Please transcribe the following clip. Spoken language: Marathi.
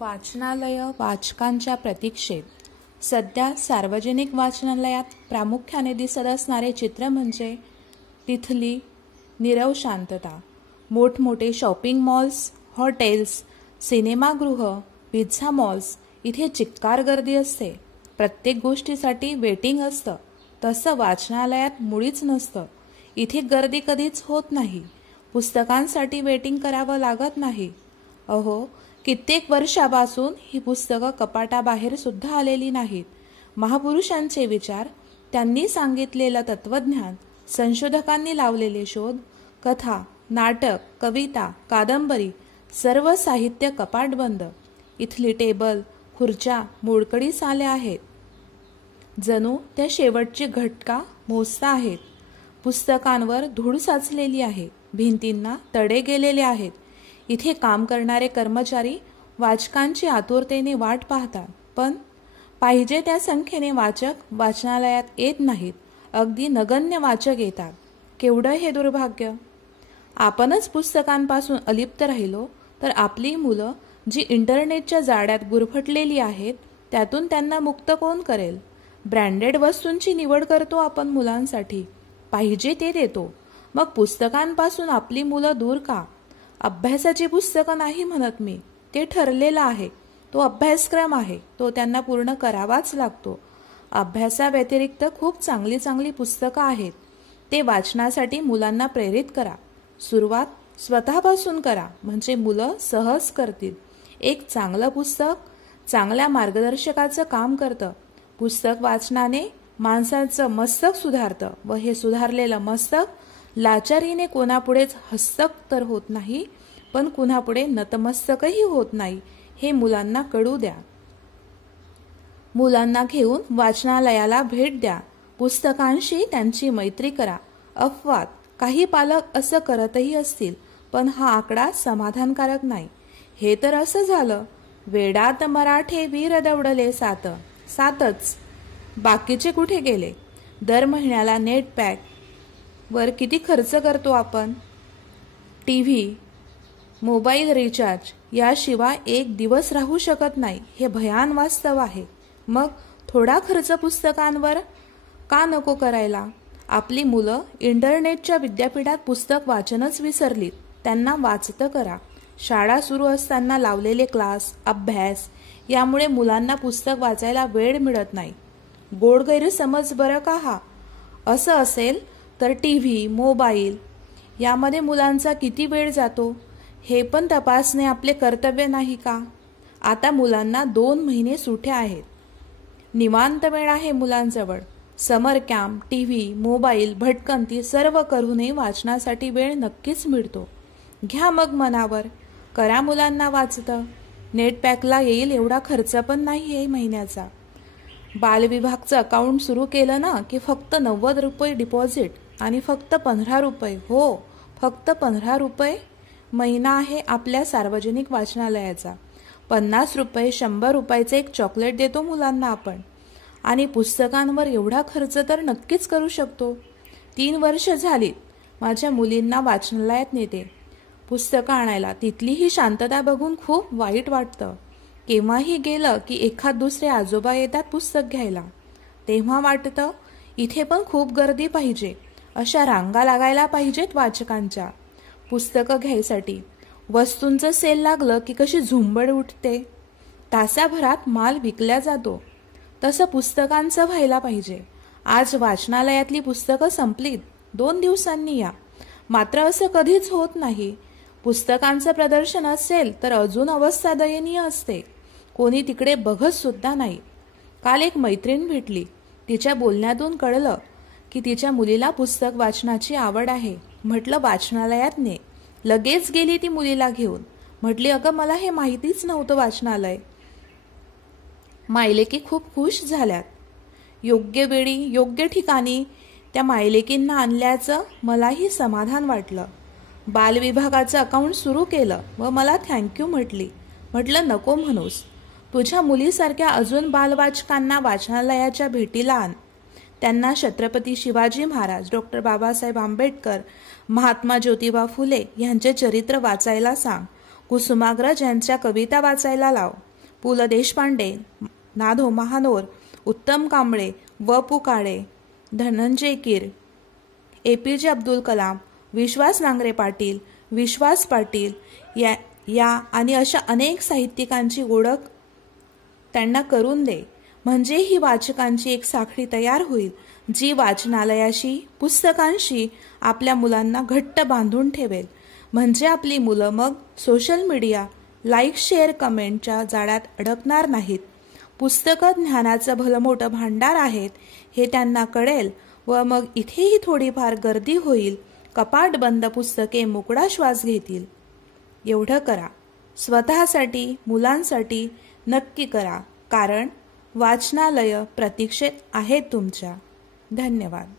वाचनालय वाचकांच्या प्रतीक्षेत. सध्या सार्वजनिक वाचनालयात प्रामुख्याने दिसत असणारे चित्र म्हणजे तिथली नीरव शांतता. मोठमोठे शॉपिंग मॉल्स, हॉटेल्स, सिनेमागृह, पिझ्झा मॉल्स इथे चिक्कार गर्दी असते. प्रत्येक गोष्टीसाठी वेटिंग असतं. तसं वाचनालयात मुळीच नसतं. इथे गर्दी कधीच होत नाही. पुस्तकांसाठी वेटिंग करावं लागत नाही. अहो, कित्येक वर्षापासून ही पुस्तकं कपाटाबाहेर सुद्धा आलेली नाहीत. महापुरुषांचे विचार, त्यांनी सांगितलेलं तत्वज्ञान, संशोधकांनी लावलेले शोध, कथा, नाटक, कविता, कादंबरी, सर्व साहित्य कपाट बंद. इथली टेबल, खुर्च्या मोडकळीस आल्या आहेत. जणू त्या शेवटची घटका मोजता आहेत. पुस्तकांवर धूळ साचलेली आहे. भिंतींना तडे गेलेले आहेत. इथे काम करणारे कर्मचारी वाचकांची आतुरतेने वाट पाहतात, पण पाहिजे त्या संख्येने वाचक वाचनालयात येत नाहीत. अगदी नगण्य वाचक येतात. केवढं हे दुर्भाग्य. आपणच पुस्तकांपासून अलिप्त राहिलो तर आपली मुलं जी इंटरनेटच्या जाळ्यात गुरफटलेली आहेत, त्यातून त्यांना मुक्त कोण करेल? ब्रँडेड वस्तूंची निवड करतो आपण मुलांसाठी, पाहिजे ते देतो. मग पुस्तकांपासून आपली मुलं दूर का? अभ्यासाची पुस्तकं नाही म्हणत मी, ते ठरलेलं आहे. तो अभ्यासक्रम आहे, तो त्यांना पूर्ण करावाच लागतो. अभ्यासाव्यतिरिक्त खूप चांगली चांगली पुस्तकं आहेत. ते वाचनासाठी मुलांना प्रेरित करा. सुरुवात स्वतःपासून करा, म्हणजे मुलं सहज करतील. एक चांगलं पुस्तक चांगल्या मार्गदर्शकाचं काम करतं. पुस्तक वाचनाने माणसाचं मस्तक सुधारतं व हे सुधारलेलं मस्तक लाचारीने कोणापुढेच हस्तक तर होत नाही, पण कुणापुढे नतमस्तकही होत नाही, हे मुलांना कळू द्या. मुलांना घेऊन वाचनालयाला भेट द्या. पुस्तकांशी त्यांची मैत्री करा. अपवाद, काही पालक असं करतही असतील, पण हा आकडा समाधानकारक नाही. हे तर असं झालं, वेडात मराठे वीर दौडले सातच. बाकीचे कुठे गेले? दर महिन्याला नेट पॅक वर किती खर्च करतो आपण. टीव्ही, मोबाईल रिचार्ज याशिवाय एक दिवस राहू शकत नाही, हे भयान वास्तव आहे. मग थोडा खर्च पुस्तकांवर का नको करायला? आपली मुलं इंटरनेटच्या विद्यापीठात पुस्तक वाचनच विसरलीत. त्यांना वाचतं करा. शाळा सुरू असताना लावलेले क्लास, अभ्यास यामुळे मुलांना पुस्तक वाचायला वेळ मिळत नाही. गोड गैरसमज बरं का हा. असं असेल तर टीव्ही, मोबाईल यामध्ये मुलांचा किती वेळ जातो हे पण तपासणे आपले कर्तव्य नाही का? आता मुलांना 2 महिने सुट्ट्या आहेत. निवांत वेळ आहे मुलांजवळ. समर कॅम्प, टीव्ही, मोबाईल, भटकंती सर्व करूनही वाचनासाठी वेळ नक्कीच मिळतो. घ्या मग मनावर, करा मुलांना वाचतं. नेट पॅकला येईल एवढा खर्च पण नाही आहे महिन्याचा. बालविभागचं अकाउंट सुरू केलं ना की फक्त 90 रुपये डिपॉझिट आणि फक्त 15 रुपये, हो फक्त 15 रुपये महिना आहे आपल्या सार्वजनिक वाचनालयाचा. 50 रुपये, 100 रुपयाचे एक चॉकलेट देतो मुलांना आपण. आणि पुस्तकांवर एवढा खर्च तर नक्कीच करू शकतो. 3 वर्ष झालीत माझ्या मुलींना वाचनालयात नेते पुस्तकं आणायला. तिथली ही शांतता बघून खूप वाईट वाटतं. केव्हाही गेलं की एखाद दुसरे आजोबा येतात पुस्तक घ्यायला. तेव्हा वाटतं इथे पण खूप गर्दी पाहिजे. अशा रांगा लागायला पाहिजेत वाचकांच्या पुस्तकं घ्यायसाठी. वस्तूंचं सेल लागलं की कशी झुंबड उठते. तासाभरात माल विकला जातो. तसं पुस्तकांचं व्हायला पाहिजे. आज वाचनालयातली पुस्तकं संपलीत, 2 दिवसांनी या. मात्र असं कधीच होत नाही. पुस्तकांचं प्रदर्शन असेल तर अजून अवस्था दयनीय असते. कोणी तिकडे बघत सुद्धा नाही. काल एक मैत्रीण भेटली. तिच्या बोलण्यातून कळलं की तिच्या मुलीला पुस्तक वाचनाची आवड आहे. म्हटलं वाचनालयात ने. लगेच गेली ती मुलीला घेऊन. म्हटली अगं मला हे माहितीच नव्हतं वाचनालय. मायलेकी खूप खुश झाल्यात. योग्य वेळी योग्य ठिकाणी त्या मायलेकींना आणल्याचं मलाही समाधान वाटलं. बालविभागाचं अकाउंट सुरू केलं व मला थँक्यू म्हटली. म्हटलं नको म्हणूस. तुझ्या मुलीसारख्या अजून बालवाचकांना वाचनालयाच्या भेटीला आण. त्यांना छत्रपती शिवाजी महाराज, डॉक्टर बाबासाहेब आंबेडकर, महात्मा ज्योतिबा फुले यांचे चरित्र वाचायला सांग. कुसुमाग्रज यांच्या कविता वाचायला लाव. पु ल देशपांडे, ना. महानोर, उत्तम कांबळे, व. पु. काळे, धनंजय कीर, APJ अब्दुल कलाम, विश्वास नांगरे पाटील, विश्वास पाटील या आणि अशा अनेक साहित्यिकांची ओळख त्यांना करून दे. म्हणजे ही वाचकांची एक साखळी तयार होईल, जी वाचनालयाशी, पुस्तकांशी आपल्या मुलांना घट्ट बांधून ठेवेल. म्हणजे आपली मुलं मग सोशल मीडिया, लाईक, शेअर, कमेंटच्या जाळ्यात अडकणार नाहीत. पुस्तकं ज्ञानाचं भलमोठं भांडार आहेत हे त्यांना कळेल व मग इथेही थोडीफार गर्दी होईल. कपाट बंद पुस्तके मोकळा श्वास घेतील. एवढं करा. स्वतःसाठी, मुलांसाठी नक्की करा, कारण वाचनालय प्रतीक्षेत आहेत तुमच्या. धन्यवाद.